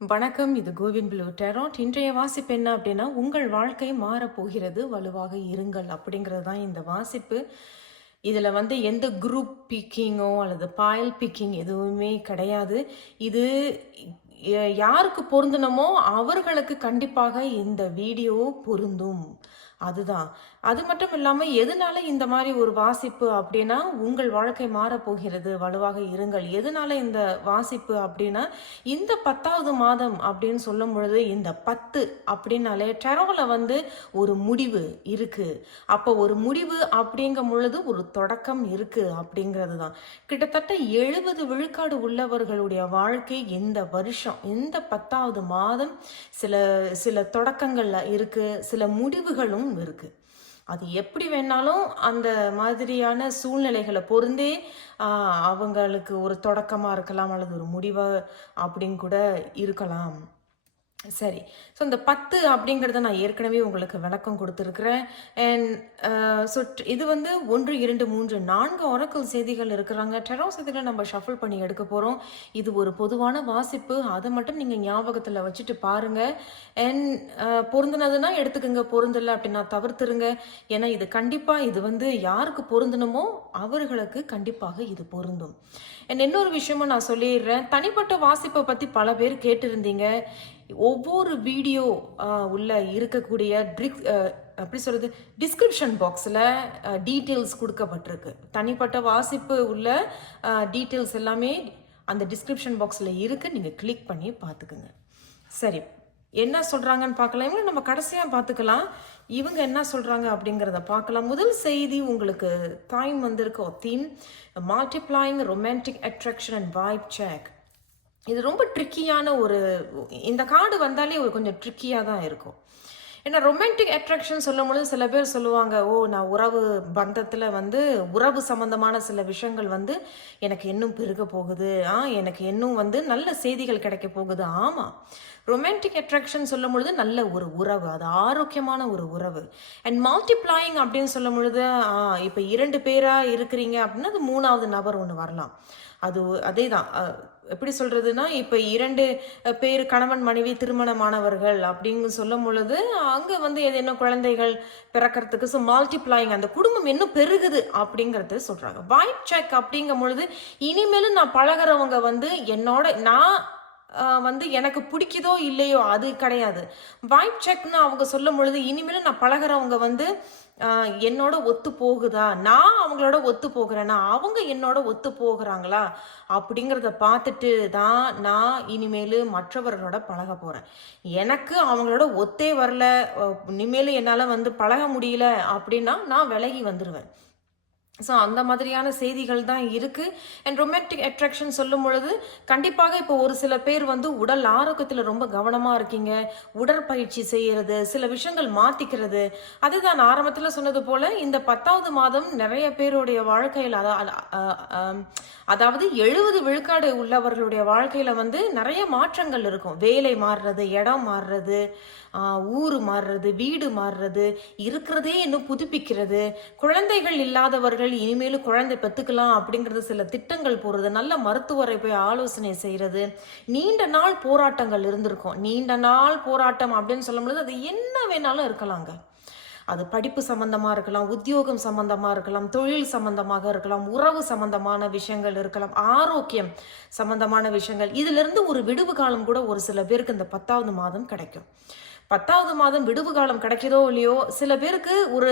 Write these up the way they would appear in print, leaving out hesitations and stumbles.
வணக்கம். இது CoWIN blue டேராட். இன்றைய வாசிப்பு என்ன அப்படின்னா, உங்கள் வாழ்க்கை மாறப்போகிறது, வலுவாக இருங்கள் அப்படிங்கிறது தான் இந்த வாசிப்பு. இதில் எந்த குரூப் பிக்கிங்கோ அல்லது பாயல் பிக்கிங் எதுவுமே கிடையாது. இது யாருக்கு பொருந்தணுமோ அவர்களுக்கு கண்டிப்பாக இந்த வீடியோ பொருந்தும். அதுதான். அது மட்டும் இல்லாம எதனால இந்த மாரி ஒரு வாசிப்பு அப்படின்னா, உங்கள் வாழ்க்கை மாறப்போகிறது, வலுவாக இருங்கள். எதனால இந்த வாசிப்பு அப்படின்னா, இந்த 10வது மாதம் அப்படின்னு சொல்லும் பொழுது, இந்த 10 அப்படின்னாலே டெரோல ஒரு முடிவு இருக்கு. அப்போ ஒரு முடிவு அப்படிங்கும் பொழுது ஒரு தொடக்கம் இருக்கு அப்படிங்கிறது தான். கிட்டத்தட்ட 70 விழுக்காடு உள்ளவர்களுடைய வாழ்க்கை இந்த வருஷம், இந்த 10வது மாதம் சில சில தொடக்கங்கள்ல இருக்கு, சில முடிவுகளும் இருக்கு. அது எப்படி வேணாலும் அந்த மாதிரியான சூழ்நிலைகளை பொருந்தே அவங்களுக்கு ஒரு தொடக்கமா இருக்கலாம் அல்லது ஒரு முடிவா அப்படின்னு கூட இருக்கலாம். சரி. ஸோ இந்த 10 அப்படிங்கிறத நான் ஏற்கனவே உங்களுக்கு விளக்கம் கொடுத்துருக்குறேன். அண்ட் ஸோ இது 1, 2, 3, 4 ஒரக்கல் செய்திகள் இருக்கிறாங்க. டெரோ செய்திகளை நம்ம ஷஃபிள் பண்ணி எடுக்க போகிறோம். இது ஒரு பொதுவான வாசிப்பு. அதை மட்டும் நீங்கள் ஞாபகத்தில் வச்சுட்டு பாருங்கள். அண்ட் பொருந்தினதுன்னா எடுத்துக்கோங்க, பொருந்தலை அப்படின்னா தவிர்த்துருங்க. ஏன்னா இது கண்டிப்பாக இது யாருக்கு பொருந்தணுமோ அவர்களுக்கு கண்டிப்பாக இது பொருந்தும். அண்ட் இன்னொரு விஷயமும் நான் சொல்லிடுறேன். தனிப்பட்ட வாசிப்பை பற்றி பல பேர் கேட்டிருந்தீங்க. ஒவ்வொரு வீடியோ உள்ள இருக்கக்கூடிய அப்படி சொல்கிறது, டிஸ்கிரிப்ஷன் பாக்ஸில் டீட்டெயில்ஸ் கொடுக்கப்பட்டிருக்கு. தனிப்பட்ட வாசிப்பு உள்ள டீட்டெயில்ஸ் எல்லாமே அந்த டிஸ்கிரிப்ஷன் பாக்ஸில் இருக்குது. நீங்கள் கிளிக் பண்ணி பார்த்துக்குங்க. சரி, என்ன சொல்கிறாங்கன்னு பார்க்கலாம். இவங்க நம்ம கடைசியாக பார்த்துக்கலாம். இவங்க என்ன சொல்கிறாங்க அப்படிங்கிறத பார்க்கலாம். முதல் செய்தி உங்களுக்கு டைம் வந்திருக்கு. Theme multiplying romantic attraction and vibe check. இது ரொம்ப ட்ரிக்கியான இந்த கார்டு வந்தாலே கொஞ்சம் ட்ரிக்கியாக தான் இருக்கும். ஏன்னா ரொமான்டிக் அட்ராக்ஷன் சொல்லும் பொழுது சில பேர் சொல்லுவாங்க, நான் உறவு பந்தத்தில் உறவு சம்மந்தமான சில விஷயங்கள் எனக்கு இன்னும் பெருக போகுது, எனக்கு இன்னும் நல்ல செய்திகள் கிடைக்க போகுது. ஆமாம், ரொமான்டிக் அட்ராக்ஷன் சொல்லும் பொழுது நல்ல ஒரு உறவு, அது ஆரோக்கியமான ஒரு உறவு. அண்ட் மல்டிப்ளையிங் அப்படின்னு சொல்லும் பொழுது இப்போ 2 பேராக இருக்கிறீங்க அப்படின்னா அது 3வது நபர் ஒன்று வரலாம். அதே தான். எப்படி சொல்கிறதுனா, இப்போ 2 பேர் கணவன் மனைவி திருமணமானவர்கள் அப்படின்னு சொல்லும் பொழுது அங்கே என்ன குழந்தைகள் பிறக்கிறதுக்கு, ஸோ மல்டிப்ளையிங் அந்த குடும்பம் இன்னும் பெருகுது அப்படிங்கிறது சொல்கிறாங்க. வைப் செக் அப்படிங்கும் பொழுது இனிமேலும் நான் பழகிறவங்க என்னோட நான் எனக்கு பிடிக்குதோ இல்லையோ அது கிடையாது. வைப் செக்னு அவங்க சொல்லும் பொழுது இனிமேலும் நான் பழகிறவங்க என்னோட ஒத்து போகுதா, நான் அவங்களோட ஒத்து போகிறேன்னா, அவங்க என்னோட ஒத்து போகிறாங்களா அப்படிங்கிறத பார்த்துட்டு தான் நான் இனிமேல் மற்றவர்களோட பழக போகிறேன். எனக்கு அவங்களோட ஒத்தே வரல, இனிமேல் என்னால் பழக முடியல அப்படின்னா நான் விலகி வந்துடுவேன். ஸோ அந்த மாதிரியான செய்திகள் தான் இருக்குது. அண்ட் ரொமான்டிக் அட்ராக்ஷன் சொல்லும் பொழுது கண்டிப்பாக இப்போ ஒரு சில பேர் உடல் ஆரோக்கியத்தில் ரொம்ப கவனமாக இருக்கீங்க. உடற்பயிற்சி செய்கிறது, சில விஷயங்கள் மாற்றிக்கிறது. அதுதான் நான் ஆரம்பத்தில் சொன்னது போல் இந்த 10வது மாதம் நிறைய பேருடைய வாழ்க்கையில் அதாவது 70 விழுக்காடு உள்ளவர்களுடைய வாழ்க்கையில் நிறைய மாற்றங்கள் இருக்கும். வேலை மாறுறது, இடம் மாறுறது, ஊர் மாறுறது, வீடு மாறுறது, இருக்கிறதே இன்னும் புதுப்பிக்கிறது, குழந்தைகள் இல்லாதவர்கள் இனிமேலும் குழந்தை பெற்றுக்கலாம் அப்படிங்கிறது, சில திட்டங்கள் போடுறது, நல்ல மருத்துவரை போய் ஆலோசனை செய்கிறது, நீண்ட நாள் போராட்டங்கள் இருந்திருக்கும். நீண்ட நாள் போராட்டம் அப்படின்னு சொல்லும்போது அது என்ன வேணாலும் இருக்கலாங்க. அது படிப்பு சம்பந்தமாக இருக்கலாம், உத்தியோகம் சம்பந்தமாக இருக்கலாம், தொழில் சம்பந்தமாக இருக்கலாம், உறவு சம்பந்தமான விஷயங்கள் இருக்கலாம், ஆரோக்கியம் சம்பந்தமான விஷயங்கள். இதிலிருந்து ஒரு விடுவு காலம் கூட ஒரு சில பேருக்கு இந்த 10வது மாதம் கிடைக்கும். 10வது மாதம் விடுவு காலம் கிடைக்குதோ இல்லையோ, சில பேருக்கு ஒரு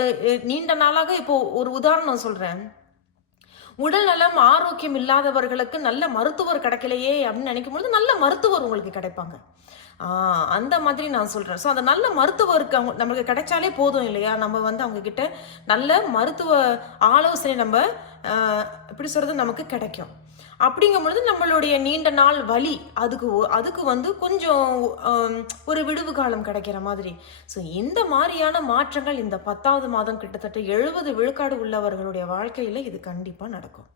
நீண்ட நாளாக, இப்போ ஒரு உதாரணம் சொல்கிறேன். உடல் நலம் ஆரோக்கியம் இல்லாதவர்களுக்கு நல்ல மருத்துவர் கிடைக்கலையே அப்படின்னு நினைக்கும் பொழுது நல்ல மருத்துவர் உங்களுக்கு கிடைப்பாங்க. அந்த மாதிரி நான் சொல்கிறேன். ஸோ அந்த நல்ல மருத்துவருக்கு நமக்கு கிடைச்சாலே போதும் இல்லையா? நம்ம அவங்க கிட்ட நல்ல மருத்துவ ஆலோசனை நம்ம எப்படி சொல்கிறது நமக்கு கிடைக்கும். அப்படிங்கும் பொழுது நம்மளுடைய நீண்ட நாள் வலி அதுக்கு கொஞ்சம் ஒரு விடுவு காலம் கிடைக்கிற மாதிரி. ஸோ இந்த மாதிரியான மாற்றங்கள் இந்த 10வது மாதம் கிட்டத்தட்ட 70 விழுக்காடு உள்ளவர்களுடைய வாழ்க்கையில் இது கண்டிப்பாக நடக்கும்.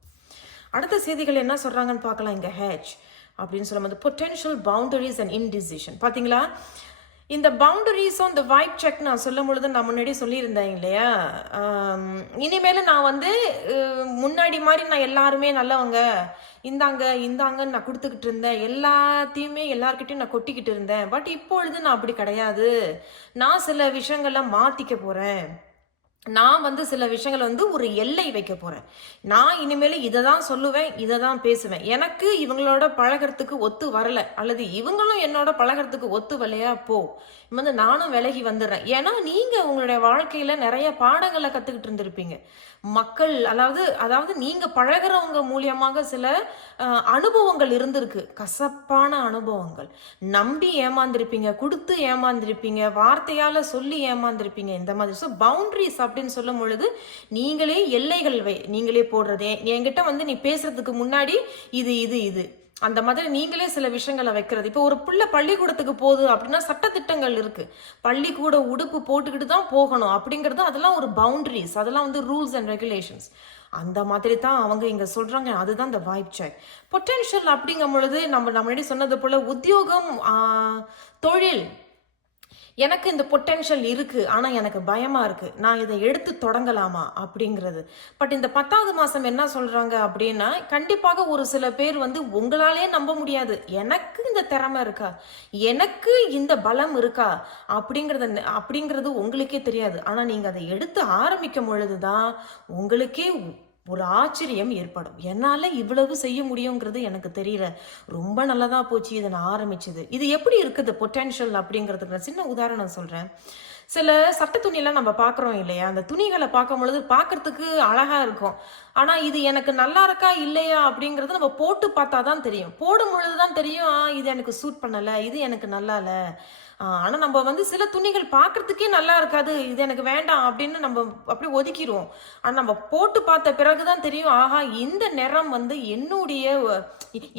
அடுத்த செய்திகள் என்ன சொல்கிறாங்கன்னு பார்க்கலாம். இங்கே ஹேச் அப்படின்னு சொல்லும்போது பொட்டென்ஷியல் பவுண்டரிஸ் அண்ட் இன்டிசிஷன். பார்த்தீங்களா, இந்த பவுண்டரிஸும் இந்த வைப் செக் நான் சொல்லும் பொழுது நான் முன்னாடி சொல்லியிருந்தேன் இல்லையா? இனிமேல் நான் வந்து முன்னாடி மாதிரி நான் எல்லாருமே நல்லவங்க, இந்தாங்க இந்தாங்கன்னு நான் கொடுத்துக்கிட்டு இருந்தேன். எல்லாத்தையுமே எல்லார்கிட்டையும் நான் கொட்டிக்கிட்டு இருந்தேன். பட் இப்பொழுது நான் அப்படி கிடையாது. நான் சில விஷயங்கள்ல மாத்திக்க போறேன். நான் வந்து சில விஷயங்கள் வந்து ஒரு எல்லை வைக்க போறேன். நான் இனிமேல் இதை தான் சொல்லுவேன், இதை தான் பேசுவேன். எனக்கு இவங்களோட பழகிறதுக்கு ஒத்து வரல, அல்லது இவங்களும் என்னோட பழகிறதுக்கு ஒத்து வரலையா வந்து நானும் விலகி வந்துடுறேன். ஏன்னா நீங்க உங்களுடைய வாழ்க்கையில நிறைய பாடங்களை கத்துக்கிட்டு இருந்திருப்பீங்க. மக்கள் அதாவது நீங்க பழகிறவங்க மூலியமாக சில அனுபவங்கள் இருந்திருக்கு, கசப்பான அனுபவங்கள். நம்பி ஏமாந்திருப்பீங்க, கொடுத்து ஏமாந்திருப்பீங்க, வார்த்தையால சொல்லி ஏமாந்திருப்பீங்க. இந்த மாதிரி பவுண்டரிஸ் அப்படின்னு சொல்லும் பொழுது நீங்களே எல்லைகள் நீங்களே போடுறதே. என்கிட்ட வந்து நீ பேசுறதுக்கு முன்னாடி இது இது இது அந்த மாதிரி நீங்களே சில விஷயங்களை வைக்கிறது. இப்போ ஒரு பிள்ளை பள்ளிக்கூடத்துக்கு போகுது அப்படின்னா சட்டத்திட்டங்கள் இருக்கு. பள்ளிக்கூட உடுப்பு போட்டுக்கிட்டு தான் போகணும் அப்படிங்கிறது, அதெல்லாம் ஒரு பவுண்டரிஸ், அதெல்லாம் வந்து ரூல்ஸ் அண்ட் ரெகுலேஷன்ஸ். அந்த மாதிரி தான் அவங்க இங்க சொல்றாங்க. அதுதான் இந்த வைப் செக். பொட்டென்ஷியல் அப்படிங்கும் பொழுது நம்ம முன்னாடி சொன்னது போல உத்தியோகம், தொழில், எனக்கு இந்த பொட்டென்ஷியல் இருக்கு, ஆனா எனக்கு பயமா இருக்கு, நான் இதை எடுத்து தொடங்கலாமா அப்படிங்கிறது. பட் இந்த 10வது மாசம் என்ன சொல்றாங்க அப்படின்னா, கண்டிப்பாக ஒரு சில பேர் வந்து உங்களாலே நம்ப முடியாது, எனக்கு இந்த திறமை இருக்கா, எனக்கு இந்த பலம் இருக்கா அப்படிங்கிறது உங்களுக்கே தெரியாது. ஆனா நீங்க அதை எடுத்து ஆரம்பிக்கும் பொழுதுதான் உங்களுக்கே ஒரு ஆச்சரியம் ஏற்படும். என்னால இவ்வளவு செய்ய முடியுங்கிறது எனக்கு தெரியல, ரொம்ப நல்லதா போச்சு இதை நான் ஆரம்பிச்சது. இது எப்படி இருக்குது பொட்டென்ஷியல் அப்படிங்கிறதுக்கு நான் சின்ன உதாரணம் சொல்றேன். சில சட்ட துணியெல்லாம் நம்ம பார்க்குறோம் இல்லையா? அந்த துணிகளை பார்க்கும் பொழுது பார்க்கறதுக்கு அழகா இருக்கும். ஆனா இது எனக்கு நல்லா இருக்கா இல்லையா அப்படிங்கிறது நம்ம போட்டு பார்த்தா தான் தெரியும். போடும் பொழுதுதான் தெரியும், இது எனக்கு சூட் பண்ணல, இது எனக்கு நல்லா இல்ல. ஆனா நம்ம வந்து சில துணிகள் பார்க்கறதுக்கே நல்லா இருக்காது, இது எனக்கு வேண்டாம் அப்படின்னு நம்ம அப்படியே ஒதுக்கிடுவோம். ஆனா நம்ம போட்டு பார்த்த பிறகுதான் தெரியும், ஆஹா இந்த நிறம் வந்து என்னுடைய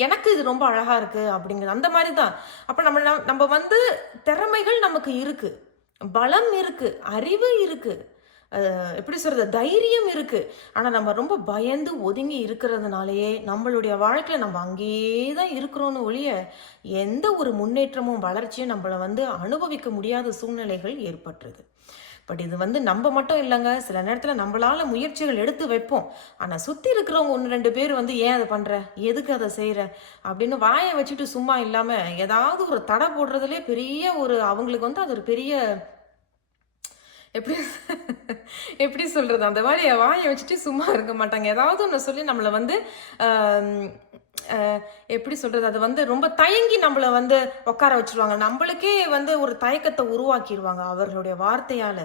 எனக்கு இது ரொம்ப அழகா இருக்கு அப்படிங்கிறது. அந்த மாதிரி தான். அப்ப நம்ம வந்து திறமைகள் நமக்கு இருக்கு, பலம் இருக்கு, அறிவு இருக்கு, எப்படி சொல்றது, தைரியம் இருக்கு. ஆனா நம்ம ரொம்ப பயந்து ஒதுங்கி இருக்கிறதுனாலயே நம்மளுடைய வாழ்க்கையில நம்ம அங்கேயே தான் இருக்கிறோன்னு ஒழிய எந்த ஒரு முன்னேற்றமும் வளர்ச்சியும் நம்மள வந்து அனுபவிக்க முடியாத சூழ்நிலைகள் ஏற்பட்டுருது. பட் இது வந்து நம்ம மட்டும் இல்லைங்க, சில நேரத்தில் நம்மளால முயற்சிகள் எடுத்து வைப்போம். ஆனால் சுற்றி இருக்கிறவங்க 1-2 பேர் வந்து ஏன் அதை பண்ணுற, எதுக்கு அதை செய்கிற அப்படின்னு வாயை வச்சுட்டு சும்மா இல்லாமல் ஏதாவது ஒரு தடை போடுறதுலே பெரிய ஒரு அவங்களுக்கு வந்து அது ஒரு பெரிய எப்படி எப்படி சொல்றது, அந்த மாதிரி வாயை வச்சுட்டு சும்மா இருக்க மாட்டாங்க. ஏதாவது ஒன்று சொல்லி நம்மளை வந்து எப்படி சொல்றது, அது வந்து ரொம்ப தயங்கி நம்மள வந்து உட்கார வச்சிருவாங்க. நம்மளுக்கே வந்து ஒரு தயக்கத்தை உருவாக்கிடுவாங்க அவர்களுடைய வார்த்தையால.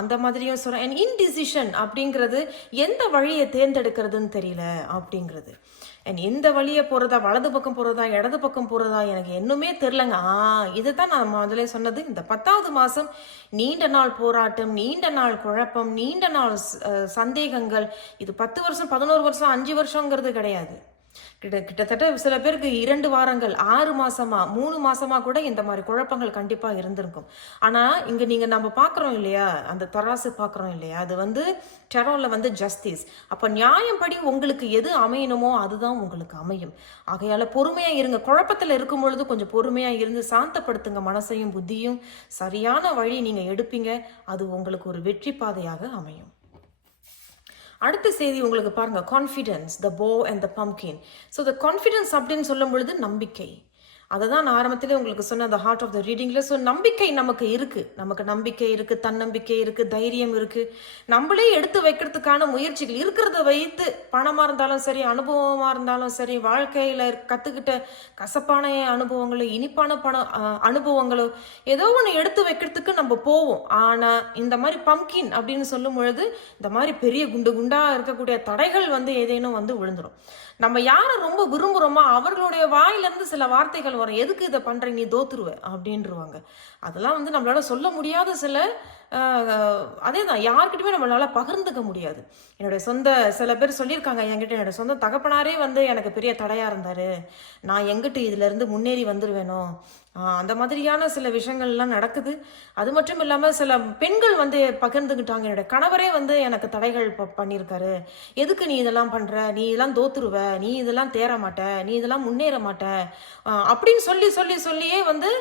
அந்த மாதிரியும் சொல்றேன். இன்டிசிஷன் அப்படிங்கிறது, எந்த வழியை தேர்ந்தெடுக்கிறதுன்னு தெரியல அப்படிங்கிறது. எந்த வழியை போறதா, வலது பக்கம் போறதா, இடது பக்கம் போறதா, எனக்கு இன்னுமே தெரிலங்க. இதுதான் நான் முதலே சொன்னது. இந்த 10வது மாசம் நீண்ட நாள் போராட்டம், நீண்ட நாள் குழப்பம், நீண்ட நாள் சந்தேகங்கள். இது 10 வருஷம் 11 வருஷம் 5 வருஷங்கிறது கிடையாது. கிட்டத்தட்ட சில பேருக்கு 2 வாரங்கள், 6 மாசமா, 3 மாசமா கூட இந்த மாதிரி குழப்பங்கள் கண்டிப்பா இருந்திருக்கும். ஆனா இங்க நம்ம பாக்குறோம் இல்லையா, அந்த தராசு பாக்குறோம் இல்லையா, அது வந்து டெரோல வந்து ஜஸ்டிஸ். அப்ப நியாயம் படி உங்களுக்கு எது அமையணுமோ அதுதான் உங்களுக்கு அமையும். ஆகையால பொறுமையா இருங்க. குழப்பத்துல இருக்கும் பொழுது கொஞ்சம் பொறுமையா இருந்து சாந்தப்படுத்துங்க மனசையும் புத்தியும். சரியான வழி நீங்க எடுப்பீங்க, அது உங்களுக்கு ஒரு வெற்றி பாதையாக அமையும். அடுத்த செய்தி உங்களுக்கு பாருங்க, கான்ஃபிடன்ஸ், த போ and the pumpkin. So the confidence அப்படின்னு சொல்லும் பொழுது நம்பிக்கை. அதை தான் நான் ஆரம்பத்திலே உங்களுக்கு சொன்ன அந்த ஹார்ட் ஆஃப் த ரீடிங்ல. ஸோ நம்பிக்கை நமக்கு இருக்கு, நமக்கு நம்பிக்கை இருக்கு, தன்னம்பிக்கை இருக்கு, தைரியம் இருக்கு. நம்மளே எடுத்து வைக்கிறதுக்கான முயற்சிகள் இருக்கிறத வைத்து, பணமா இருந்தாலும் சரி, அனுபவமா இருந்தாலும் சரி, வாழ்க்கையில கத்துக்கிட்ட கசப்பான அனுபவங்களோ, இனிப்பான அனுபவங்களோ, ஏதோ ஒன்று எடுத்து வைக்கிறதுக்கு நம்ம போவோம். ஆனா இந்த மாதிரி பம்கின் அப்படின்னு சொல்லும் பொழுது இந்த மாதிரி பெரிய குண்டு குண்டா இருக்கக்கூடிய தடைகள் வந்து ஏதேனும் வந்து விழுந்துடும். நம்ம யாரை ரொம்ப விரும்புகிறோமோ அவர்களுடைய வாயிலிருந்து சில வார்த்தைகள் வரும், எதுக்கு இதை பண்ற, நீ தோத்துருவ அப்படின்ருவாங்க. அதெல்லாம் வந்து நம்மளால சொல்ல முடியாத சில அதே தான், யார்கிட்டயுமே நம்மளால பகிர்ந்துக்க முடியாது. என்னுடைய சில பேர் சொல்லியிருக்காங்க என்கிட்ட, என்னோட சொந்த தகப்பனாரே வந்து எனக்கு பெரிய தடையா இருந்தாரு, நான் எங்கிட்ட இதுல இருந்து முன்னேறி வந்துருவேனோ, அந்த மாதிரியான சில விஷயங்கள்லாம் நடக்குது. அது மட்டும் இல்லாமல் சில பெண்கள் வந்து பகிர்ந்துக்கிட்டாங்க, என்னோட கணவரே வந்து எனக்கு தடைகள் பண்ணியிருக்காரு, எதுக்கு நீ இதெல்லாம் பண்ற, நீ இதெல்லாம் தோத்துருவ, நீ இதெல்லாம் தேர மாட்ட, நீ இதெல்லாம் முன்னேற மாட்ட அப்படின்னு சொல்லியே வந்து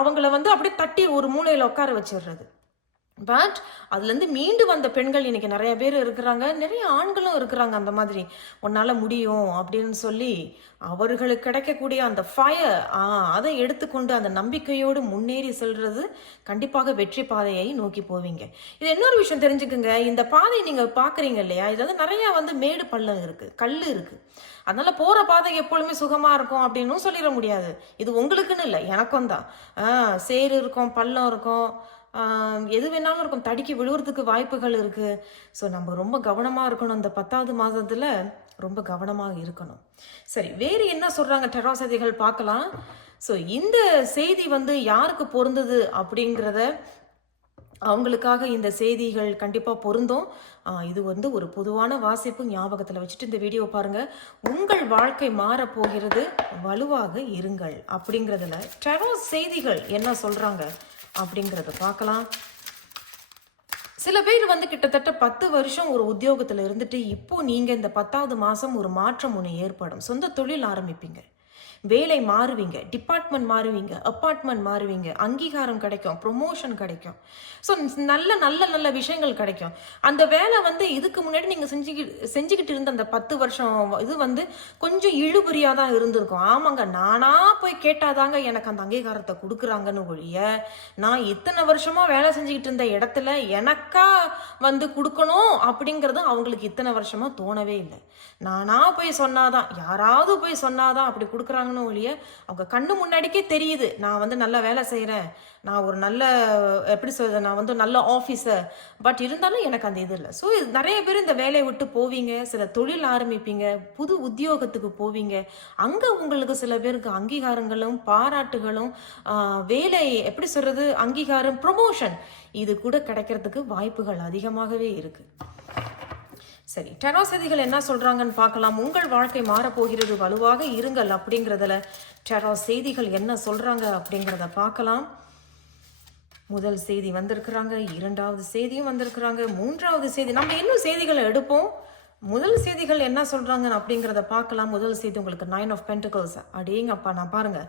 அவங்கள வந்து அப்படியே தட்டி ஒரு மூலையில் உட்கார வச்சிடுறது. பட் அதுலேருந்து மீண்டு வந்த பெண்கள் இன்னைக்கு நிறைய பேர் இருக்கிறாங்க, நிறைய ஆண்களும் இருக்கிறாங்க. அந்த மாதிரி உன்னால் முடியும் அப்படின்னு சொல்லி அவர்களுக்கு கிடைக்கக்கூடிய அந்த ஃபயர் அதை எடுத்துக்கொண்டு அந்த நம்பிக்கையோடு முன்னேறி செல்றது கண்டிப்பாக வெற்றி பாதையை நோக்கி போவீங்க. இது இன்னொரு விஷயம் தெரிஞ்சுக்குங்க, இந்த பாதை நீங்கள் பார்க்குறீங்க இல்லையா, இதில் வந்து நிறையா வந்து மேடு பள்ளம் இருக்குது, கல் இருக்குது. அதனால போகிற பாதை எப்பொழுதுமே சுகமாக இருக்கும் அப்படின்னு சொல்லிட முடியாது. இது உங்களுக்குன்னு இல்லை, எனக்கும் தான். சேறு இருக்கும், பள்ளம் இருக்கும், எது வேணாலும் இருக்கும், தடுக்கி விழுவுறதுக்கு வாய்ப்புகள் இருக்குது. ஸோ நம்ம ரொம்ப கவனமாக இருக்கணும். அந்த 10வது மாதத்தில் ரொம்ப கவனமாக இருக்கணும். சரி, வேறு என்ன சொல்கிறாங்க டெராசதிகள் பார்க்கலாம். ஸோ இந்த செய்தி வந்து யாருக்கு பொருந்தது அப்படிங்கிறத, அவங்களுக்காக இந்த செய்திகள் கண்டிப்பாக பொருந்தும். இது வந்து ஒரு பொதுவான வாசிப்பு, ஞாபகத்தில் வச்சுட்டு இந்த வீடியோ பாருங்கள். உங்கள் வாழ்க்கை மாறப்போகிறது, வலுவாக இருங்கள் அப்படிங்கிறதுல டெரோ செய்திகள் என்ன சொல்கிறாங்க அப்படிங்கிறத பார்க்கலாம். சில பேர் வந்து கிட்டத்தட்ட 10 வருஷம் ஒரு உத்தியோகத்தில் இருந்துட்டு இப்போ நீங்கள் இந்த 10வது மாதம் ஒரு மாற்றம் ஒன்று ஏற்படும். சொந்த தொழில் ஆரம்பிப்பீங்க, வேலை மாறுவீங்க, டிபார்ட்மெண்ட் மாறுவீங்க, அப்பார்ட்மெண்ட் மாறுவீங்க, அங்கீகாரம் கிடைக்கும், ப்ரொமோஷன் கிடைக்கும். ஸோ நல்ல நல்ல நல்ல விஷயங்கள் கிடைக்கும். அந்த வேலை வந்து இதுக்கு முன்னாடி நீங்கள் செஞ்சுக்கிட்டு இருந்த அந்த 10 வருஷம் இது வந்து கொஞ்சம் இழுபறியாக தான் இருந்திருக்கும். ஆமாங்க, நானாக போய் கேட்டாதாங்க எனக்கு அந்த அங்கீகாரத்தை கொடுக்குறாங்கன்னு ஒழிய, நான் இத்தனை வருஷமாக வேலை செஞ்சுக்கிட்டு இருந்த இடத்துல எனக்கா வந்து கொடுக்கணும் அப்படிங்கிறது அவங்களுக்கு இத்தனை வருஷமாக தோணவே இல்லை. நானாக போய் சொன்னாதான், யாராவது போய் சொன்னாதான் அப்படி கொடுக்குறாங்கன்னு ஒழிய, அவங்க கண்ணு முன்னாடிக்கே தெரியுது நான் வந்து நல்ல வேலை செய்கிறேன், நான் ஒரு நல்ல எப்படி சொல்றது, நான் வந்து நல்ல ஆஃபீஸர். பட் இருந்தாலும் எனக்கு அந்த இது இல்லை. ஸோ நிறைய பேர் இந்த வேலையை விட்டு போவீங்க, சில தொழில் ஆரம்பிப்பீங்க, புது உத்தியோகத்துக்கு போவீங்க. அங்கே உங்களுக்கு சில பேருக்கு அங்கீகாரங்களும் பாராட்டுகளும் வேலை எப்படி சொல்றது, அங்கீகாரம், ப்ரொமோஷன் இது கூட கிடைக்கிறதுக்கு வாய்ப்புகள் அதிகமாகவே இருக்கு. சரி, டெராசதிகள் என்ன சொல்றாங்கன்னு பார்க்கலாம். உங்கள் வாழ்க்கை மாறப்போகிறது, வலுவாக இருங்கள் அப்படிங்கிறதுல டெரா செய்திகள் என்ன சொல்றாங்க அப்படிங்கிறத பார்க்கலாம். முதல் செய்தி வந்திருக்கிறாங்க, 2வது செய்தியும் வந்திருக்கிறாங்க, 3வது செய்தி. நம்ம இன்னும் செய்திகளை எடுப்போம். முதல் செய்திகள் என்ன சொல்றாங்க அப்படிங்கிறத பார்க்கலாம். முதல் செய்தி உங்களுக்கு 9 ஆஃப் பென்டிகல்ஸ். அடேங்கப்பா, நான் பாருங்க,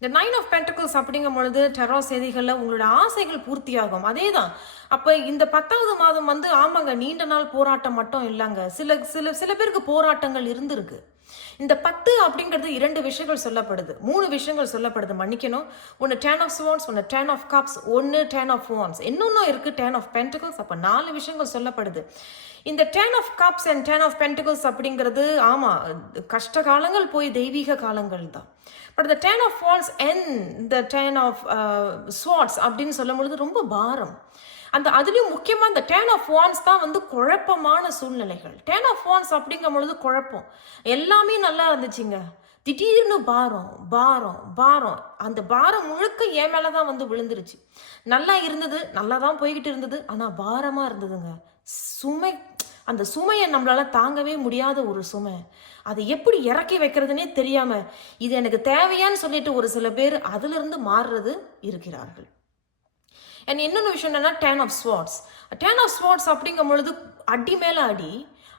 இந்த 9 ஆஃப் பென்டிகல்ஸ் அப்படிங்கும் பொழுது டெரா செய்திகளில் உங்களோட ஆசைகள் பூர்த்தியாகும். அதே தான். அப்போ இந்த 10வது மாதம் வந்து ஆமாங்க, நீண்ட நாள் போராட்டம் மட்டும் இல்லைங்க, சில சில சில பேருக்கு போராட்டங்கள் இருந்திருக்கு. இந்த 10 அப்படிங்கிறது 2 விஷயங்கள் சொல்லப்படுது, 3 விஷயங்கள் சொல்லப்படுது, மன்னிக்கணும். ஒன்று 10 ஆஃப் ஸ்வார்ட்ஸ், ஒன்று 10 ஆஃப் கப்ஸ், ஒன்று 10 ஆஃப் வான்ஸ், இன்னொன்னும் இருக்குது 10 ஆஃப் பென்டிகல்ஸ். அப்போ 4 விஷயங்கள் சொல்லப்படுது. இந்த 10 of cups and 10 of pentacles அப்படிங்கிறது ஆமாம், கஷ்ட காலங்கள் போய் தெய்வீக காலங்கள் தான். பட் இந்த 10 ஆஃப் வான்ஸ் அண்ட் இந்த 10 ஆஃப் ஸ்வார்ட்ஸ் அப்படின்னு சொல்லும் பொழுது ரொம்ப பாரம். அதுலேயும் முக்கியமாக இந்த 10 ஆஃப் வான்ஸ் தான் வந்து குழப்பமான சூழ்நிலைகள். 10 ஆஃப் வான்ஸ் அப்படிங்கும் பொழுது குழப்பம். எல்லாமே நல்லா இருந்துச்சுங்க, திடீர்னு பாரம் பாரம் பாரம். அந்த பாரம் முழுக்க என் மேலே தான் வந்து விழுந்துருச்சு. நல்லா இருந்தது, நல்லா தான் போய்கிட்டு இருந்தது, ஆனால் பாரமாக இருந்ததுங்க. சுமை, அந்த சுமையை நம்மளால தாங்கவே முடியாத ஒரு சுமை. அதை எப்படி இறக்கி வைக்கிறதுனே தெரியாம, இது எனக்கு தேவையான்னு சொல்லிட்டு ஒரு சில பேர் அதிலிருந்து மாறுறது இருக்கிறார்கள். அண்ட் இன்னொன்று விஷயம் என்னன்னா 10 ஆஃப் ஸ்வார்ட்ஸ். 10 ஆஃப் ஸ்வார்ட்ஸ் அப்படிங்கும் பொழுது அடி மேலே அடி,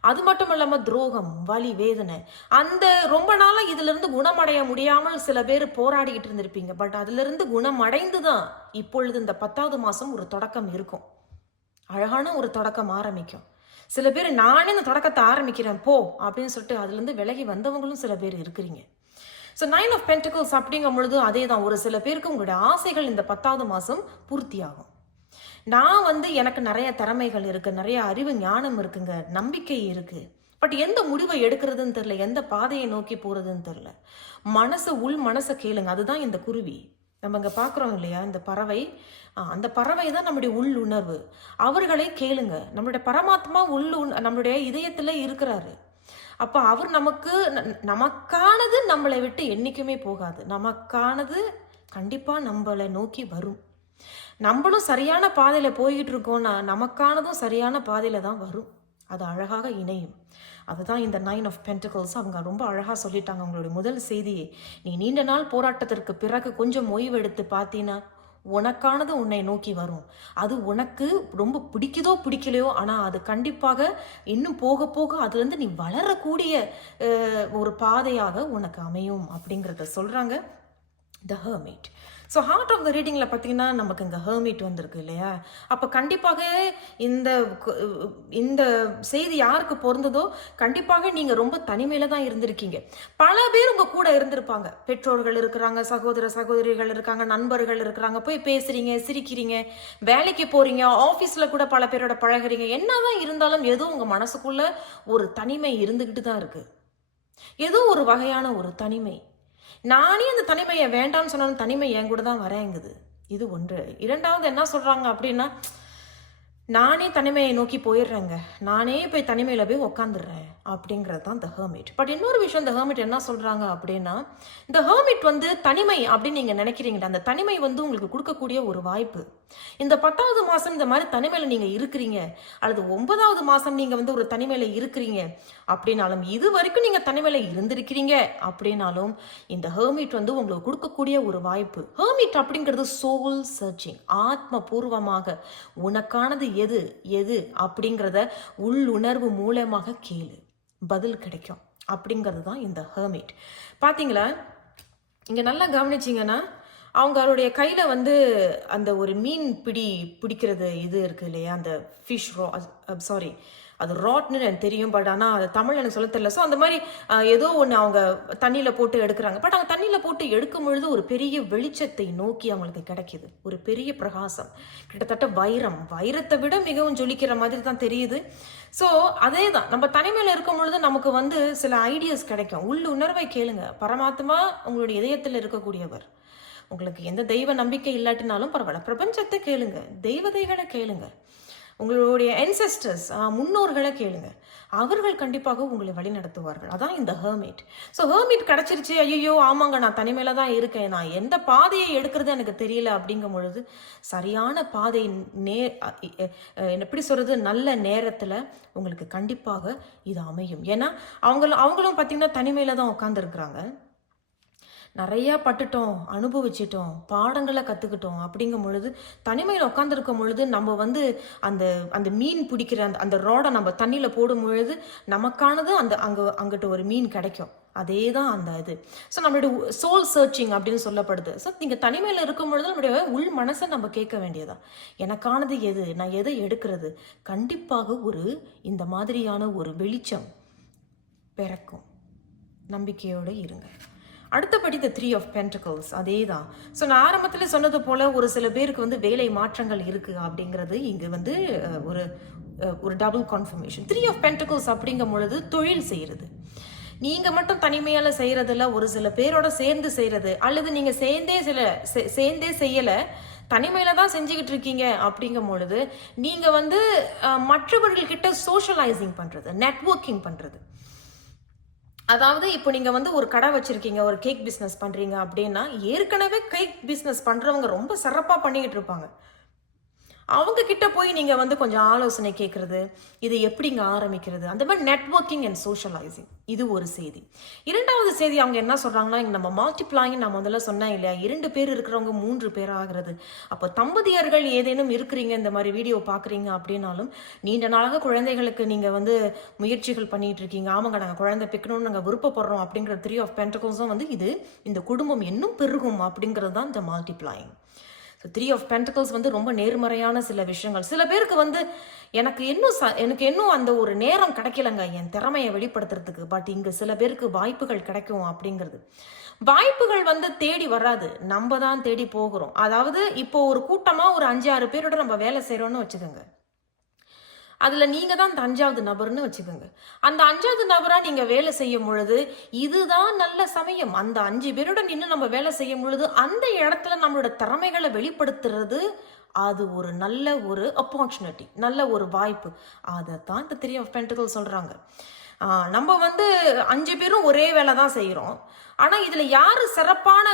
அது மட்டும் இல்லாமல் துரோகம், வலி, வேதனை. அந்த ரொம்ப நாளாக இதிலிருந்து குணமடைய முடியாமல் சில பேர் போராடிக்கிட்டு இருந்திருப்பீங்க. பட் அதிலிருந்து குணமடைந்து தான் இப்பொழுது இந்த 10வது மாதம் ஒரு தொடக்கம் இருக்கும், அழகான ஒரு தொடக்கம் ஆரம்பிக்கும். சில பேர் நானே இந்த தொடக்கத்தை ஆரம்பிக்கிறேன் போ அப்படின்னு சொல்லிட்டு அதுலேருந்து விலகி வந்தவங்களும் சில பேர் இருக்கிறீங்க. ஸோ 9 ஆஃப் பென்டிகல்ஸ் அப்படிங்கும் பொழுது அதே தான், ஒரு சில பேருக்கு உங்களுடைய ஆசைகள் இந்த 10வது மாதம் பூர்த்தியாகும். நான் வந்து எனக்கு நிறைய திறமைகள் இருக்குது, நிறைய அறிவு ஞானம் இருக்குங்க, நம்பிக்கை இருக்குது. பட் எந்த முடிவை எடுக்கிறதுன்னு தெரில, எந்த பாதையை நோக்கி போகிறதுன்னு தெரில. உள் மனசை கேளுங்க. அதுதான் இந்த குருவி நம்ம இங்கே பார்க்குறோம் இல்லையா, இந்த பறவை. அந்த பறவை தான் நம்முடைய உள் உணர்வு. அவர்களை கேளுங்க. நம்மளுடைய பரமாத்மா நம்மளுடைய இதயத்தில் இருக்கிறாரு. அப்போ அவர் நமக்கானது நம்மளை விட்டு என்றைக்குமே போகாது. நமக்கானது கண்டிப்பாக நம்மளை நோக்கி வரும். நம்மளும் சரியான பாதையில் போய்கிட்டு இருக்கோம்னா நமக்கானதும் சரியான பாதையில் தான் வரும். அது அழகாக இணையும். அதுதான் இந்த 9 ஆஃப் பென்டிகல்ஸ். அவங்க ரொம்ப அழகாக சொல்லிட்டாங்க அவங்களுடைய முதல் செய்தியை. நீ நீண்ட நாள் போராட்டத்திற்கு பிறகு கொஞ்சம் ஓய்வெடுத்து பார்த்தீங்கன்னா உனக்கானது உன்னை நோக்கி வரும். அது உனக்கு ரொம்ப பிடிக்குதோ பிடிக்கலையோ, ஆனால் அது கண்டிப்பாக இன்னும் போக போக அதுலேருந்து நீ வளரக்கூடிய ஒரு பாதையாக உனக்கு அமையும் அப்படிங்கிறத சொல்கிறாங்க the hermit. So heart of the ரீடிங்கில் பார்த்தீங்கன்னா நமக்கு இங்கே ஹெர்மிட் வந்திருக்கு இல்லையா? அப்போ கண்டிப்பாக இந்த இந்த செய்தி யாருக்கு பொருந்ததோ கண்டிப்பாக நீங்கள் ரொம்ப தனிமையில் தான் இருந்திருக்கீங்க. பல பேர் உங்கள் கூட இருந்திருப்பாங்க. பெற்றோர்கள் இருக்கிறாங்க, சகோதர சகோதரிகள் இருக்காங்க, நண்பர்கள் இருக்கிறாங்க. போய் பேசுகிறீங்க, சிரிக்கிறீங்க, வேலைக்கு போகிறீங்க, ஆஃபீஸில் கூட பல பேரோட பழகுறீங்க. என்னதான் இருந்தாலும் ஏதோ உங்கள் மனசுக்குள்ள ஒரு தனிமை இருந்துக்கிட்டு தான் இருக்குது. ஏதோ ஒரு வகையான ஒரு தனிமை. நானே அந்த தனிமையை வேண்டாம்னு சொன்னாலும் தனிமை என் கூட தான் வரேங்குது. இது ஒன்று. இரண்டாவது என்ன சொல்றாங்க அப்படின்னா, நானே தனிமையை நோக்கி போயிடுறேங்க, நானே போய் தனிமையில போய் உக்காந்துடுறேன் அப்படிங்கிறது தான் த ஹெர்மிட். பட் இன்னொரு விஷயம், இந்த ஹெர்மிட் என்ன சொல்றாங்க அப்படின்னா, இந்த ஹெர்மிட் வந்து தனிமை அப்படின்னு நீங்க நினைக்கிறீங்களா, அந்த தனிமை வந்து உங்களுக்கு கொடுக்கக்கூடிய ஒரு வாய்ப்பு. இந்த 10வது மாசம் இந்த மாதிரி தனிமையில நீங்க இருக்கிறீங்க, அல்லது 9வது மாசம் நீங்க வந்து ஒரு தனிமையில இருக்கிறீங்க அப்படின்னாலும், இது வரைக்கும் நீங்க தனிமையில இருந்திருக்கிறீங்க அப்படின்னாலும், இந்த ஹெர்மிட் வந்து உங்களுக்கு கொடுக்கக்கூடிய ஒரு வாய்ப்பு. ஹெர்மிட் அப்படிங்கிறது சோல் சர்ச்சிங், ஆத்ம பூர்வமாக உனக்கானது எது எது அப்படிங்கிறத உள்ளுணர்வு மூலமாக கேளு, பதில் கிடைக்கும் அப்படிங்கிறது தான் இந்த ஹெர்மிட். பார்த்தீங்களா, இங்கே நல்லா கவனிச்சிங்கன்னா, அவங்களுடைய கையில் வந்து அந்த ஒரு மீன் பிடிக்கிறது இது இருக்குது இல்லையா, அந்த ஃபிஷ் சாரி அது ராட்னு எனக்கு தெரியும், பட் ஆனால் அது தமிழ் எனக்கு சொல்ல தெரியல. ஸோ அந்த மாதிரி ஏதோ ஒன்று அவங்க தண்ணியில் போட்டு எடுக்கிறாங்க. பட் அவங்க தண்ணியில் போட்டு எடுக்கும் பொழுது ஒரு பெரிய வெளிச்சத்தை நோக்கி அவங்களுக்கு கிடைக்கிது, ஒரு பெரிய பிரகாசம், கிட்டத்தட்ட வைரத்தை விட மிகவும் ஜொலிக்கிற மாதிரி தான் தெரியுது. ஸோ அதே தான், நம்ம தனிமையில் இருக்கும் பொழுது நமக்கு வந்து சில ஐடியாஸ் கிடைக்கும். உள்ளுணர்வை கேளுங்க, பரமாத்மா உங்களுடைய இதயத்தில் இருக்கக்கூடியவர். உங்களுக்கு எந்த தெய்வ நம்பிக்கை இல்லாட்டினாலும் பரவாயில்ல, பிரபஞ்சத்தை கேளுங்க, தெய்வதைகளை கேளுங்க, உங்களுடைய ancestors முன்னோர்களை கேளுங்க, அவர்கள் கண்டிப்பாக உங்களை வழி நடத்துவார்கள். அதான் இந்த ஹெர்மிட். ஸோ ஹெர்மிட் கிடைச்சிருச்சு, ஐயோ ஆமாங்க நான் தனிமையில தான் இருக்கேன், நான் எந்த பாதையை எடுக்கிறது எனக்கு தெரியல அப்படிங்கும் பொழுது, சரியான பாதை எப்படி சொல்றது, நல்ல நேரத்தில் உங்களுக்கு கண்டிப்பாக இது அமையும். ஏன்னா அவங்களும் பார்த்தீங்கன்னா தனிமையில தான் உட்காந்துருக்குறாங்க. நிறையா பட்டுட்டோம், அனுபவிச்சிட்டோம், பாடங்களை கற்றுக்கிட்டோம் அப்படிங்கும் பொழுது, தனிமையில் உட்காந்துருக்கும் பொழுது நம்ம வந்து அந்த அந்த மீன் பிடிக்கிற அந்த ரோடை நம்ம தண்ணியில் போடும் பொழுது நமக்கானது அங்கிட்ட ஒரு மீன் கிடைக்கும். அதே தான் அந்த இது. ஸோ நம்மளுடைய சோல் சர்ச்சிங் அப்படின்னு சொல்லப்படுது. ஸோ நீங்கள் தனிமையில் இருக்கும் பொழுது நம்மளுடைய உள் மனசை நம்ம கேட்க வேண்டியதா, எனக்கானது எது, நான் எதை எடுக்கிறது. கண்டிப்பாக இந்த மாதிரியான ஒரு வெளிச்சம் பிறக்கும். நம்பிக்கையோடு இருங்க. அடுத்தபடி த 3 of Pentacles, அதே தான். ஸோ நான் ஆரம்பத்தில் சொன்னது போல் ஒரு சில பேருக்கு வந்து வேலை மாற்றங்கள் இருக்குது அப்படிங்கிறது இங்கே வந்து ஒரு டபுள் கன்ஃபர்மேஷன். 3 of Pentacles அப்படிங்கும் பொழுது தொழில் செய்கிறது. நீங்கள் மட்டும் தனிமையால் செய்கிறதில்ல, ஒரு சில பேரோட சேர்ந்து செய்கிறது, அல்லது நீங்கள் சேர்ந்தே செய்யலை, தனிமையில தான் செஞ்சுக்கிட்டு இருக்கீங்க அப்படிங்கும் பொழுது நீங்கள் வந்து மற்றவர்கள்கிட்ட சோஷியலைசிங் பண்ணுறது, நெட்வொர்க்கிங் பண்ணுறது. அதாவது இப்போ நீங்கள் வந்து ஒரு கடை வச்சுருக்கீங்க, ஒரு கேக் பிஸ்னஸ் பண்ணுறீங்க அப்படின்னா, ஏற்கனவே கேக் பிஸ்னஸ் பண்ணுறவங்க ரொம்ப சிறப்பாக பண்ணிக்கிட்டு இருப்பாங்க. அவங்க கிட்ட போய் நீங்கள் வந்து கொஞ்சம் ஆலோசனை கேட்குறது, இது எப்படிங்க ஆரம்பிக்கிறது, அந்த மாதிரி நெட்வொர்க்கிங் அண்ட் சோஷியலைசிங். இது ஒரு செய்தி. இரண்டாவது செய்தி அவங்க என்ன சொல்கிறாங்கன்னா, இங்கே நம்ம மல்டிப்ளாயிங் நான் முதல்ல சொன்னேன் இல்லையா, 2 பேர் இருக்கிறவங்க 3 பேர் ஆகிறது. அப்போ தம்பதியர்கள் ஏதேனும் இருக்கிறீங்க, இந்த மாதிரி வீடியோ பார்க்குறீங்க அப்படின்னாலும், நீண்ட நாளாக குழந்தைகளுக்கு நீங்கள் வந்து முயற்சிகள் பண்ணிகிட்டு இருக்கீங்க, ஆமாங்க நாங்கள் குழந்தை பிக்கணும்னு நாங்கள் விருப்பப்படுறோம் அப்படிங்கிற 3 of Pentacles வந்து இந்த குடும்பம் இன்னும் பெருகும் அப்படிங்கிறது தான் இந்த மல்டிப்ளாயிங். ஸோ 3 of Pentacles வந்து ரொம்ப நேர்மறையான சில விஷயங்கள். சில பேருக்கு வந்து எனக்கு இன்னும் அந்த ஒரு நேரம் கிடைக்கலங்க என் திறமையை வெளிப்படுத்துறதுக்கு, பட் இங்கே சில பேருக்கு வாய்ப்புகள் கிடைக்கும் அப்படிங்கிறது. வாய்ப்புகள் வந்து தேடி வராது, நம்ம தான் தேடி போகிறோம். அதாவது இப்போ ஒரு கூட்டமாக ஒரு 5-6 பேரோட நம்ம வேலை செய்கிறோன்னு வச்சுக்கோங்க, அதில் நீங்கள் தான் அந்த 5வது நபர்னு வச்சுக்கோங்க. அந்த 5வது நபராக நீங்கள் வேலை செய்யும் பொழுது இதுதான் நல்ல சமயம். அந்த 5 பேரோட நின்று நம்ம வேலை செய்யும் பொழுது அந்த இடத்துல நம்மளோட திறமைகளை வெளிப்படுத்துறது, அது ஒரு நல்ல ஒரு ஆப்பர்ச்சுனிட்டி, நல்ல ஒரு வாய்ப்பு. அதை தான் இந்த 3 of Pentacles சொல்கிறாங்க. நம்ம வந்து 5 பேரும் ஒரே வேலை தான் செய்கிறோம், ஆனால் இதில் யார் சிறப்பான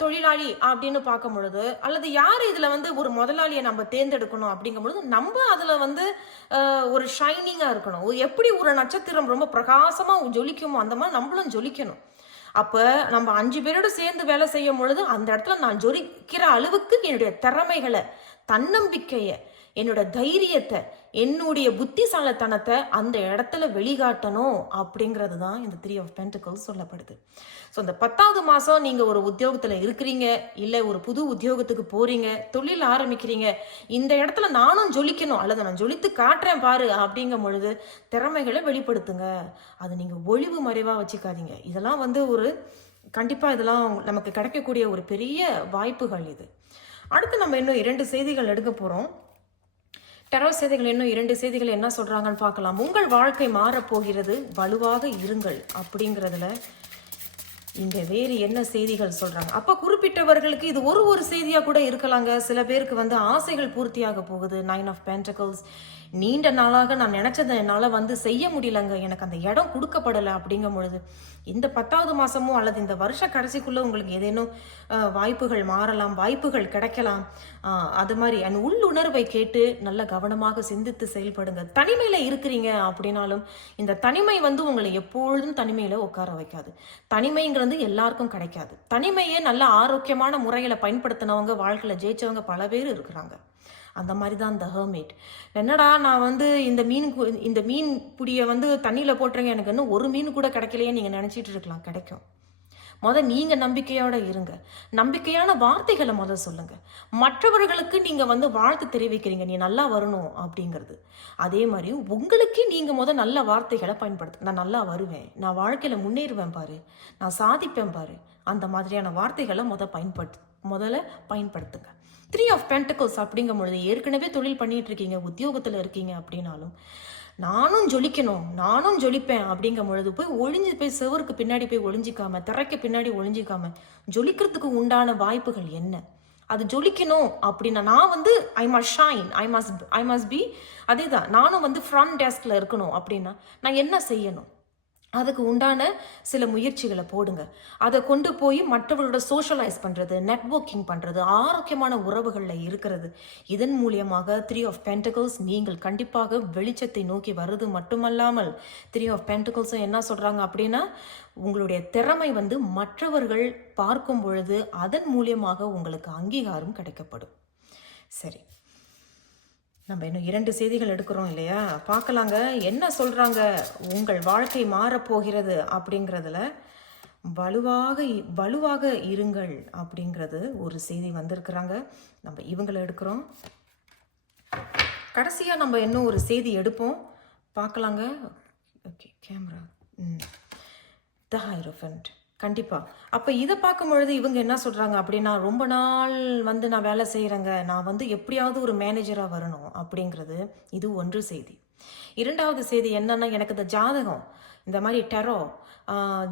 தொழிலாளி அப்படின்னு பார்க்கும் பொழுது, அல்லது யார் இதில் வந்து ஒரு முதலாளியை நம்ம தேர்ந்தெடுக்கணும் அப்படிங்கும் பொழுது, நம்ம அதில் வந்து ஒரு ஷைனிங்காக இருக்கணும். எப்படி ஒரு நட்சத்திரம் ரொம்ப பிரகாசமாக ஜொலிக்குமோ அந்த மாதிரி நம்மளும் ஜொலிக்கணும். அப்போ நம்ம 5 பேரோடு சேர்ந்து வேலை செய்யும் பொழுது அந்த இடத்துல நான் ஜொலிக்கிற அளவுக்கு என்னுடைய திறமைகளை, தன்னம்பிக்கையை, என்னோட தைரியத்தை, என்னுடைய புத்திசாலித்தனத்தை அந்த இடத்துல வெளிகாட்டணும் அப்படிங்கிறது தான் இந்த 3 of Pentacles சொல்லப்படுது. ஸோ இந்த 10வது மாதம் நீங்கள் ஒரு உத்தியோகத்தில் இருக்கிறீங்க, இல்லை ஒரு புது உத்தியோகத்துக்கு போகிறீங்க, தொழில் ஆரம்பிக்கிறீங்க, இந்த இடத்துல நானும் ஜொலிக்கணும் அல்லது நான் ஜொலித்து காட்டுறேன் பாரு அப்படிங்கும் பொழுது திறமைகளை வெளிப்படுத்துங்க. அதை நீங்கள் ஒளிவு மறைவாக வச்சுக்காதீங்க. இதெல்லாம் வந்து ஒரு கண்டிப்பாக இதெல்லாம் நமக்கு கிடைக்கக்கூடிய ஒரு பெரிய வாய்ப்புகள் இது. அடுத்து நம்ம இன்னும் 2 செய்திகள் எடுக்க போகிறோம். டெரோ செய்திகள் இன்னும் 2 செய்திகள் என்ன சொல்கிறாங்கன்னு பார்க்கலாம். உங்கள் வாழ்க்கை மாறப்போகிறது, வலுவாக இருங்கள் அப்படிங்கிறதுல இங்கே வேறு என்ன செய்திகள் சொல்கிறாங்க. அப்போ குறிப்பிட்டவர்களுக்கு இது ஒரு செய்தியாக கூட இருக்கலாங்க. சில பேருக்கு வந்து ஆசைகள் பூர்த்தியாக போகுது. 9 of Pentacles, நீண்ட நாளாக நான் நினச்சதை என்னால் வந்து செய்ய முடியலங்க, எனக்கு அந்த இடம் கொடுக்கப்படலை அப்படிங்கும் பொழுது இந்த 10வது மாதமோ அல்லது இந்த வருஷ கடைசிக்குள்ளே உங்களுக்கு ஏதேனும் வாய்ப்புகள் மாறலாம், வாய்ப்புகள் கிடைக்கலாம். அது மாதிரி அந்த உள்ளுணர்வை கேட்டு நல்ல கவனமாக சிந்தித்து செயல்படுங்க. தனிமையில் இருக்கிறீங்க அப்படின்னாலும் இந்த தனிமை வந்து உங்களை எப்பொழுதும் தனிமையில் உட்கார வைக்காது. தனிமைங்கிறது எல்லாருக்கும் கிடைக்காது. தனிமையே நல்ல ஆரோக்கியமான முறையில் பயன்படுத்தினவங்க, வாழ்க்கையில் ஜெயிச்சவங்க பல பேர் இருக்கிறாங்க. அந்த மாதிரி தான் இந்த ஹெர்மிட். என்னடா நான் வந்து இந்த மீன் புடியை வந்து தண்ணியில் போட்டுருங்க, எனக்கு இன்னும் ஒரு மீன் கூட கிடைக்கலையே நீங்கள் நினச்சிட்டு இருக்கலாம். கிடைக்கும். நீங்கள் நம்பிக்கையோட இருங்க. நம்பிக்கையான வார்த்தைகளை சொல்லுங்க. மற்றவர்களுக்கு நீங்கள் வந்து வாழ்த்து தெரிவிக்கிறீங்க, நீ நல்லா வரணும் அப்படிங்கிறது. அதே மாதிரி உங்களுக்கு நீங்கள் நல்ல வார்த்தைகளை பயன்படுத்து. நான் நல்லா வருவேன், நான் வாழ்க்கையில் முன்னேறுவேன் பாரு, நான் சாதிப்பேன் பாரு, அந்த மாதிரியான வார்த்தைகளை முதல்ல பயன்படுத்துங்க. 3 of Pentacles அப்படிங்கும் பொழுது ஏற்கனவே தொழில் பண்ணிட்டு இருக்கீங்க, உத்தியோகத்தில் இருக்கீங்க அப்படின்னாலும் நானும் ஜொலிக்கணும், நானும் ஜொலிப்பேன் அப்படிங்கும் பொழுது போய் செவருக்கு பின்னாடி போய் ஒளிஞ்சிக்காம, திரைக்கு பின்னாடி ஒளிஞ்சிக்காம ஜொலிக்கிறதுக்கு உண்டான வாய்ப்புகள் என்ன, அது ஜொலிக்கணும் அப்படின்னா நான் வந்து I must shine, I must be, அதே தான் நானும் வந்து ஃப்ரண்ட் டெஸ்கில் இருக்கணும் அப்படின்னா நான் என்ன செய்யணும், அதுக்கு உண்டான சில முயற்சிகளை போடுங்க. அதை கொண்டு போய் மற்றவர்களோட சோஷியலைஸ் பண்ணுறது, நெட்வொர்க்கிங் பண்ணுறது, ஆரோக்கியமான உறவுகளில் இருக்கிறது. இதன் மூலியமாக 3 of Pentacles நீங்கள் கண்டிப்பாக வெளிச்சத்தை நோக்கி வருது மட்டுமல்லாமல் 3 of Pentacles என்ன சொல்கிறாங்க அப்படின்னா உங்களுடைய திறமை வந்து மற்றவர்கள் பார்க்கும் பொழுது அதன் மூலியமாக உங்களுக்கு அங்கீகாரம் கிடைக்கப்படும். சரி, நம்ம இன்னும் 2 செய்திகள் எடுக்கிறோம் இல்லையா, பார்க்கலாங்க என்ன சொல்கிறாங்க. உங்கள் வாழ்க்கை மாறப்போகிறது அப்படிங்கிறதுல வலுவாக இருங்கள் அப்படிங்கிறது ஒரு செய்தி வந்திருக்கிறாங்க. நம்ம இவங்களை எடுக்கிறோம். கடைசியாக நம்ம இன்னும் ஒரு செய்தி எடுப்போம், பார்க்கலாங்க. Okay, camera. த ஹைரோஃபண்ட் கண்டிப்பாக. அப்போ இதை பார்க்கும் பொழுது இவங்க என்ன சொல்கிறாங்க அப்படின்னா, ரொம்ப நாள் வந்து நான் வேலை செய்கிறேங்க, நான் வந்து எப்படியாவது ஒரு மேனேஜராக வரணும் அப்படிங்கிறது இது ஒரு செய்தி. 2வது செய்தி என்னன்னா, எனக்கு இந்த ஜாதகம், இந்த மாதிரி டெரோ,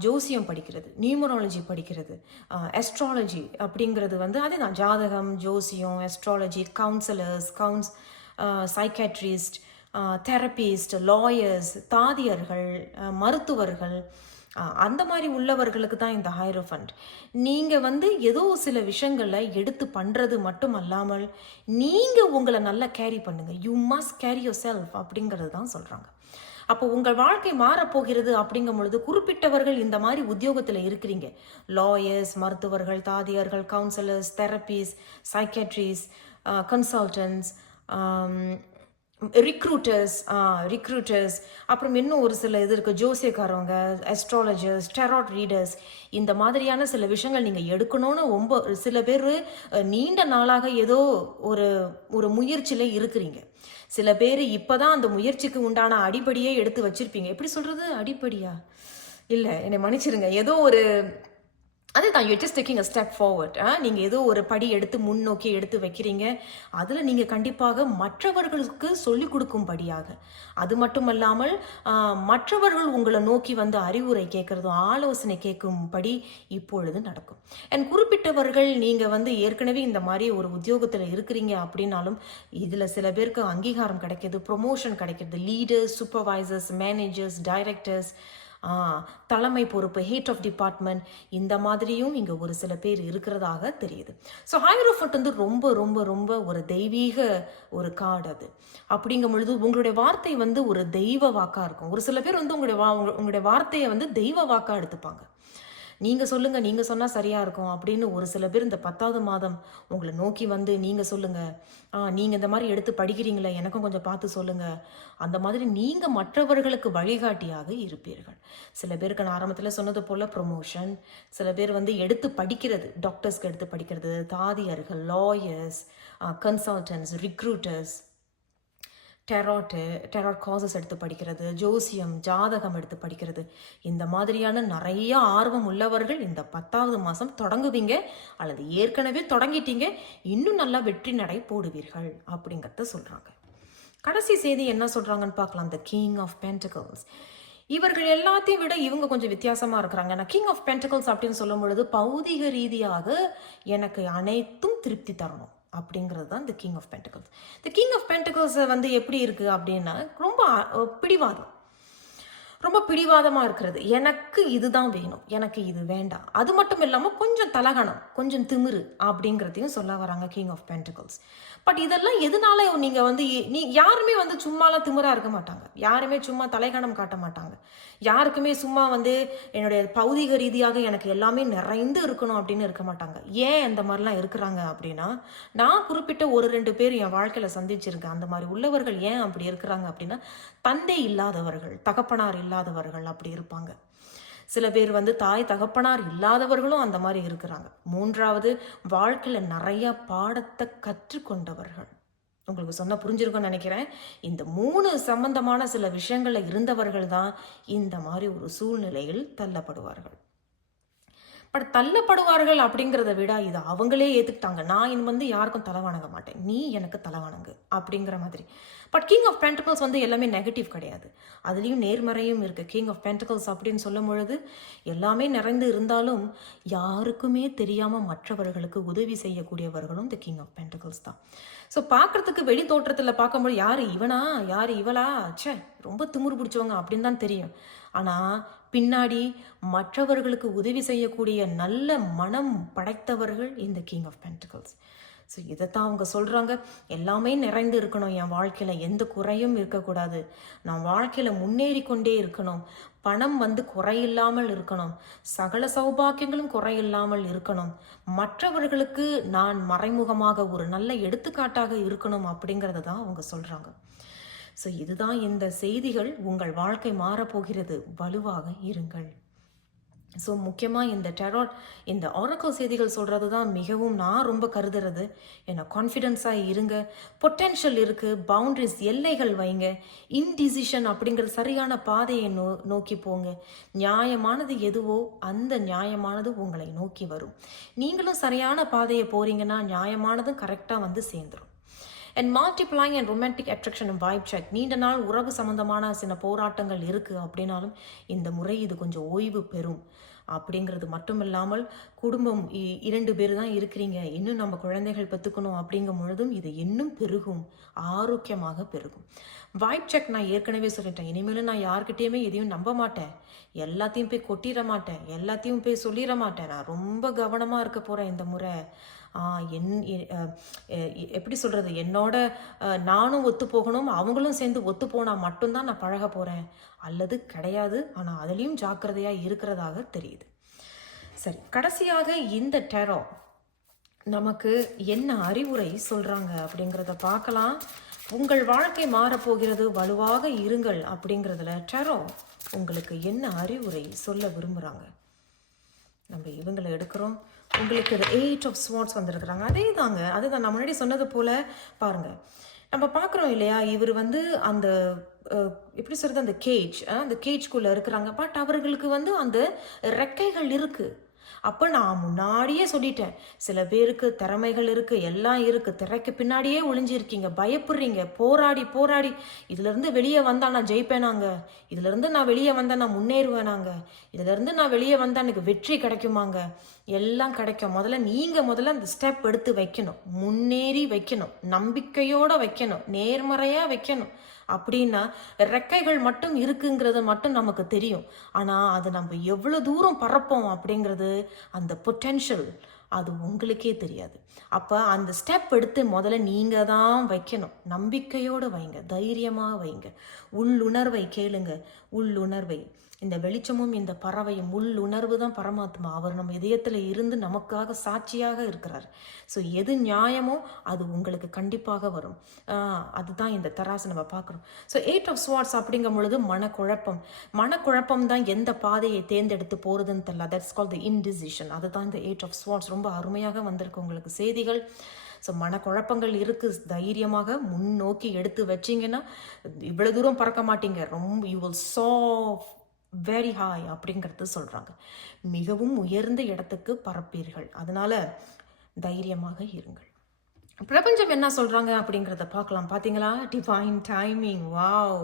ஜோசியம் படிக்கிறது, நியூமராலஜி படிக்கிறது, அஸ்ட்ராலஜி அப்படிங்கிறது வந்து அதே தான். ஜாதகம், ஜோசியம், astrology, counsellors, psychiatrist, therapist, lawyers, தாதியர்கள், மருத்துவர்கள், அந்த மாதிரி உள்ளவர்களுக்கு தான் இந்த ஹைரோஃபண்ட். நீங்கள் வந்து ஏதோ சில விஷயங்களை எடுத்து பண்ணுறது மட்டும் அல்லாமல் நீங்கள் உங்களை நல்லா கேரி பண்ணுங்கள். You must carry your self அப்படிங்கிறது தான் சொல்கிறாங்க. அப்போ உங்கள் வாழ்க்கை மாறப்போகிறது அப்படிங்கும் பொழுது குறிப்பிட்டவர்கள் இந்த மாதிரி உத்தியோகத்தில் இருக்கிறீங்க. லாயர்ஸ், மருத்துவர்கள், தாதியர்கள், கவுன்சிலர்ஸ், தெரபிஸ், சைக்காட்ரிஸ், கன்சல்டன்ட்ஸ், ரிக்ரூட்டர்ஸ், அப்புறம் இன்னும் ஒரு சில இது இருக்குது, ஜோசியக்காரவங்க, அஸ்ட்ராலஜர்ஸ், டெராட் ரீடர்ஸ், இந்த மாதிரியான சில விஷயங்கள் நீங்கள் எடுக்கணும்னு சில பேர் நீண்ட நாளாக ஏதோ ஒரு முயற்சியில் இருக்கிறீங்க. சில பேர் இப்போ தான் அந்த முயற்சிக்கு உண்டான அடிப்படையே எடுத்து வச்சுருப்பீங்க. எப்படி சொல்கிறது, அடிப்படையா இல்லை, என்னை மன்னிச்சிருங்க, ஏதோ ஒரு அதுதான் you just taking a step forward. நீங்கள் ஏதோ ஒரு படி எடுத்து முன்னோக்கி எடுத்து வைக்கிறீங்க. அதில் நீங்கள் கண்டிப்பாக மற்றவர்களுக்கு சொல்லிக் கொடுக்கும்படியாக, அது மட்டுமல்லாமல் மற்றவர்கள் உங்களை நோக்கி வந்து அறிவுரை கேட்குறதும் ஆலோசனை கேட்கும்படி இப்பொழுது நடக்கும். அண்ட் குறிப்பிட்டவர்கள் நீங்கள் வந்து ஏற்கனவே இந்த மாதிரி ஒரு உத்தியோகத்தில் இருக்கிறீங்க அப்படின்னாலும் இதில் சில பேருக்கு அங்கீகாரம் கிடைக்கிது, ப்ரொமோஷன் கிடைக்கிது. லீடர்ஸ், சூப்பர்வைசர்ஸ், மேனேஜர்ஸ், டைரக்டர்ஸ், தலைமை பொறுப்பு, ஹெட் ஆஃப் டிபார்ட்மெண்ட், இந்த மாதிரியும் இங்கே ஒரு சில பேர் இருக்கிறதாக தெரியுது. ஸோ ஹைரோஃபண்ட் வந்து ரொம்ப ரொம்ப ரொம்ப ஒரு தெய்வீக ஒரு கார்டு. அது அப்படிங்கும் பொழுது உங்களுடைய வார்த்தை வந்து ஒரு தெய்வ வாக்காக இருக்கும். ஒரு சில பேர் வந்து உங்களுடைய வார்த்தையை வந்து தெய்வ வாக்காக எடுத்துப்பாங்க. நீங்கள் சொல்லுங்கள், நீங்கள் சொன்னால் சரியாக இருக்கும் அப்படின்னு ஒரு சில பேர் இந்த 10வது மாதம் உங்களை நோக்கி வந்து நீங்கள் சொல்லுங்கள், நீங்கள் இந்த மாதிரி எடுத்து படிக்கிறீங்களே எனக்கும் கொஞ்சம் பார்த்து சொல்லுங்கள், அந்த மாதிரி நீங்கள் மற்றவர்களுக்கு வழிகாட்டியாக இருப்பீர்கள். சில பேருக்கு நான் ஆரம்பத்தில் சொன்னது போல் ப்ரொமோஷன், சில பேர் வந்து எடுத்து படிக்கிறது, டாக்டர்ஸ்க்கு எடுத்து படிக்கிறது, தாதியர்கள், லாயர்ஸ், கன்சல்டன்ட்ஸ், ரிக்ரூட்டர்ஸ், டெராட் காசஸ் எடுத்து படிக்கிறது, ஜோசியம், ஜாதகம் எடுத்து படிக்கிறது, இந்த மாதிரியான நிறைய ஆர்வம் உள்ளவர்கள் இந்த 10வது மாதம் தொடங்குவீங்க அல்லது ஏற்கனவே தொடங்கிட்டீங்க, இன்னும் நல்லா வெற்றி நடை போடுவீர்கள் அப்படிங்கிறத சொல்கிறாங்க. கடைசி செய்தி என்ன சொல்கிறாங்கன்னு பார்க்கலாம். The king of pentacles. இவர்கள் எல்லாத்தையும் விட இவங்க கொஞ்சம் வித்தியாசமாக இருக்கிறாங்க. நான் கிங் ஆஃப் பென்டக்கிள்ஸ் அப்படின்னு சொல்லும் பொழுது பௌதிக ரீதியாக எனக்கு அனைத்தும் திருப்தி தரணும் அப்படிங்கிறது தான் இந்த கிங் ஆஃப் பென்டக்கிள்ஸ். இந்த கிங் ஆஃப் பென்டக்கிள்ஸ் வந்து எப்படி இருக்குது அப்படின்னா ரொம்ப பிடிவாதம், ரொம்ப பிடிவாதமாக இருக்கிறது. எனக்கு இதுதான் வேணும், எனக்கு இது வேண்டாம். அது மட்டும் இல்லாமல் கொஞ்சம் தலகணம், கொஞ்சம் திமிரு அப்படிங்கிறதையும் சொல்ல வராங்க கிங் ஆஃப் பென்டக்கிள்ஸ். பட் இதெல்லாம் எதனால நீங்கள் வந்து யாருமே வந்து சும்மாலாம் திமிராக இருக்க மாட்டாங்க, யாருமே சும்மா தலைகணம் காட்ட மாட்டாங்க, யாருக்குமே சும்மா வந்து என்னுடைய பௌதிக ரீதியாக எனக்கு எல்லாமே நிறைந்து இருக்கணும் அப்படின்னு இருக்க மாட்டாங்க. ஏன் அந்த மாதிரிலாம் இருக்கிறாங்க அப்படின்னா, நான் குறிப்பிட்ட 1-2 பேர் என் வாழ்க்கையில் சந்திச்சிருக்கேன். அந்த மாதிரி உள்ளவர்கள் ஏன் அப்படி இருக்கிறாங்க அப்படின்னா, தந்தை இல்லாதவர்கள், தகப்பனார் இல்லாதவர்கள் அப்படி இருப்பாங்க. சில பேர் வந்து தாய் தகப்பனார் இல்லாதவர்களும் அந்த மாதிரி இருக்கிறாங்க. 3வது, வாழ்க்கையில் நிறைய பாடத்தை கற்றுக்கொண்டவர்கள். உங்களுக்கு சொன்ன புரிஞ்சிருக்கும்னு நினைக்கிறேன். இந்த 3 சம்பந்தமான சில விஷயங்கள்ல இருந்தவர்கள் தான் இந்த மாதிரி ஒரு சூழ்நிலையில் தள்ளப்படுவார்கள். பட் தள்ளப்படுவார்கள் அப்படிங்கிறத விட இது அவங்களே ஏற்றுக்கிட்டாங்க. நான் வந்து யாருக்கும் தலை வணங்க மாட்டேன், நீ எனக்கு தலை வணங்கு அப்படிங்கிற மாதிரி. பட் கிங் ஆஃப் பென்டக்கிள்ஸ் வந்து எல்லாமே நெகட்டிவ் கிடையாது, அதுலேயும் நேர்மறையும் இருக்குது. கிங் ஆஃப் பென்டக்கிள்ஸ் அப்படின்னு சொல்லும் பொழுது எல்லாமே நிறைந்து இருந்தாலும் யாருக்குமே தெரியாமல் மற்றவர்களுக்கு உதவி செய்யக்கூடியவர்களும் இந்த கிங் ஆஃப் பென்டக்கிள்ஸ் தான். ஸோ பார்க்குறதுக்கு வெளி தோற்றத்தில் பார்க்கும்போது யார் இவனா, யார் இவளா, ச்சே ரொம்ப திமிரு பிடிச்சவங்க அப்படின்னு தான் தெரியும். ஆனால் பின்னாடி மற்றவர்களுக்கு உதவி செய்யக்கூடிய நல்ல மனம் படைத்தவர்கள் இந்த கிங் ஆஃப் பென்டக்கிள்ஸ். ஸோ இதைத்தான் அவங்க சொல்கிறாங்க, எல்லாமே நிறைந்து இருக்கணும், என் வாழ்க்கையில் எந்த குறையும் இருக்கக்கூடாது, நான் வாழ்க்கையில் முன்னேறி கொண்டே இருக்கணும், பணம் வந்து குறையில்லாமல் இருக்கணும், சகல சௌபாக்கியங்களும் குறையில்லாமல் இருக்கணும், மற்றவர்களுக்கு நான் மறைமுகமாக ஒரு நல்ல எடுத்துக்காட்டாக இருக்கணும் அப்படிங்கிறத தான் அவங்க சொல்கிறாங்க. ஸோ இதுதான் இந்த செய்திகள். உங்கள் வாழ்க்கை மாறப்போகிறது, வலுவாக இருங்கள். ஸோ முக்கியமாக இந்த டெராட், இந்த ஆரக்கிள் செய்திகள் சொல்கிறது தான் மிகவும் நான் ரொம்ப கருதுறது. ஏன்னா கான்ஃபிடென்ஸாக இருங்க, பொட்டென்ஷியல் இருக்குது, பவுண்ட்ரிஸ், எல்லைகள் வைங்க, இன்டிசிஷன் அப்படிங்கிறது சரியான பாதையை நோக்கி போங்க. நியாயமானது எதுவோ அந்த நியாயமானது உங்களை நோக்கி வரும். நீங்களும் சரியான பாதையை போகிறீங்கன்னா நியாயமானதும் கரெக்டாக வந்து சேர்ந்துடும். And multiplying and romantic attraction and vibe check. நீண்ட நாள் உறவு சம்மந்தமான சில போராட்டங்கள் இருக்குது அப்படின்னாலும் இந்த முறை இது கொஞ்சம் ஓய்வு பெறும் அப்படிங்கிறது மட்டும் இல்லாமல், குடும்பம் 2 பேர் தான் இருக்கிறீங்க, இன்னும் நம்ம குழந்தைகள் பெற்றுக்கணும் அப்படிங்கும் பொழுதும் இது இன்னும் பெருகும், ஆரோக்கியமாக பெருகும். வைப் செக் நான் ஏற்கனவே சொல்லிட்டேன், இனிமேலும் நான் யார்கிட்டையுமே எதையும் நம்ப மாட்டேன், எல்லாத்தையும் போய் கொட்டிட மாட்டேன், எல்லாத்தையும் போய் சொல்லிட மாட்டேன், நான் ரொம்ப கவனமாக இருக்க போகிறேன் இந்த முறை. எப்படி சொல்கிறது, என்னோட நானும் ஒத்து போகணும், அவங்களும் சேர்ந்து ஒத்து போனால் மட்டும்தான் நான் பழக போகிறேன் அல்லது கிடையாது. ஆனால் அதுலேயும் ஜாக்கிரதையாக இருக்கிறதாக தெரியுது. சரி, கடைசியாக இந்த டெரோ நமக்கு என்ன அறிவுரை சொல்கிறாங்க அப்படிங்கிறத பார்க்கலாம். உங்கள் வாழ்க்கை மாறப்போகிறது, வலுவாக இருங்கள் அப்படிங்கிறதுல டெரோ உங்களுக்கு என்ன அறிவுரை சொல்ல விரும்புகிறாங்க. நம்ம இவங்களை எடுக்கிறோம். உங்களுக்கு இது 8 of Swords வந்திருக்கிறாங்க. அதே தாங்க, அதுதான் நான் முன்னாடி சொன்னது போல் பாருங்கள். நம்ம பார்க்குறோம் இல்லையா, இவர் வந்து அந்த எப்படி சொல்கிறது, அந்த கேஜ்குள்ளே இருக்கிறாங்க. பட் அவர்களுக்கு வந்து அந்த ரெக்கைகள் இருக்குது. அப்போ நான் முன்னாடியே சொல்லிட்டேன், சில பேருக்கு திறமைகள் இருக்குது, எல்லாம் இருக்குது, திரைக்கு பின்னாடியே ஒளிஞ்சிருக்கீங்க, பயப்படுறீங்க, போராடி இதுலேருந்து வெளியே வந்தால் நான் ஜெயிப்பேனாங்க, இதுலேருந்து நான் வெளியே வந்தால் நான் முன்னேறுவேனாங்க, இதுலேருந்து நான் வெளியே வந்தால் எனக்கு வெற்றி கிடைக்குமாங்க, எல்லாம் கிடைக்கும். முதல்ல அந்த ஸ்டெப் எடுத்து வைக்கணும், முன்னேறி வைக்கணும், நம்பிக்கையோடு வைக்கணும், நேர்மறையாக வைக்கணும். அப்படின்னா ரெக்கைகள் மட்டும் இருக்குங்கிறது மட்டும் நமக்கு தெரியும். ஆனால் அது நம்ம எவ்வளோ தூரம் பறப்போம் அப்படிங்கிறது, அந்த பொட்டென்ஷியல் அது உங்களுக்கே தெரியாது. அப்போ அந்த ஸ்டெப் எடுத்து முதல்ல நீங்கள் தான் வைக்கணும். நம்பிக்கையோடு வைங்க, தைரியமாக வைங்க, உள்ளுணர்வை கேளுங்க, உள்ளுணர்வை. இந்த வெளிச்சமும் இந்த பறவையும் உள்ளுணர்வு தான் பரமாத்மா. அவர் நம்ம இதயத்தில் இருந்து நமக்காக சாட்சியாக இருக்கிறார். ஸோ எது நியாயமோ அது உங்களுக்கு கண்டிப்பாக வரும். அதுதான் இந்த தராசு நம்ம பார்க்குறோம். ஸோ 8 of Swords அப்படிங்கும் பொழுது மனக்குழப்பம் தான் எந்த பாதையை தேர்ந்தெடுத்து போகிறதுன்னு தெரியல. That's call the indecision. அதுதான் இந்த 8 of Swords. ரொம்ப அருமையாக வந்திருக்கு உங்களுக்கு செய்திகள். ஸோ மனக்குழப்பங்கள் இருக்குது, தைரியமாக முன்னோக்கி எடுத்து வச்சிங்கன்னா இவ்வளோ தூரம் பறக்க மாட்டீங்க. ரொம்ப you will soar very hi அப்படிங்கிறது சொல்கிறாங்க. மிகவும் உயர்ந்த இடத்துக்கு பறப்பீர்கள். அதனால் தைரியமாக இருங்கள். பிரபஞ்சம் என்ன சொல்கிறாங்க அப்படிங்கிறத பார்க்கலாம். பார்த்தீங்களா, டிவைன் டைமிங். வாவ்,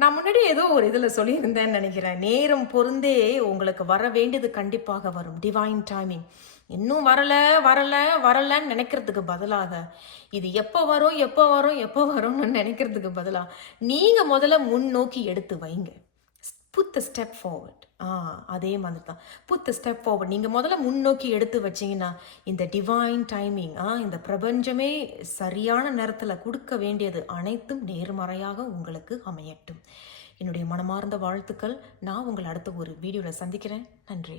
நான் முன்னாடி ஏதோ ஒரு இதில் சொல்லியிருந்தேன்னு நினைக்கிறேன். நேரம் பொருந்தே உங்களுக்கு வர வேண்டியது கண்டிப்பாக வரும். Divine timing. இன்னும் வரலன்னு நினைக்கிறதுக்கு பதிலாக இது எப்போ வரும்னு நினைக்கிறதுக்கு பதிலாக நீங்கள் முதல்ல முன்னோக்கி எடுத்து வைங்க. Put the step forward. அதே மாதிரி தான், புட் த ஸ்டெப் ஃபார்வர்ட். நீங்கள் முதல்ல முன்னோக்கி எடுத்து வச்சிங்கன்னா இந்த டிவைன் டைமிங், இந்த பிரபஞ்சமே சரியான நேரத்தில் கொடுக்க வேண்டியது அனைத்தும் நேர்மறையாக உங்களுக்கு அமையட்டும். என்னுடைய மனமார்ந்த வாழ்த்துக்கள். நான் உங்களை அடுத்த ஒரு வீடியோவில் சந்திக்கிறேன். நன்றி.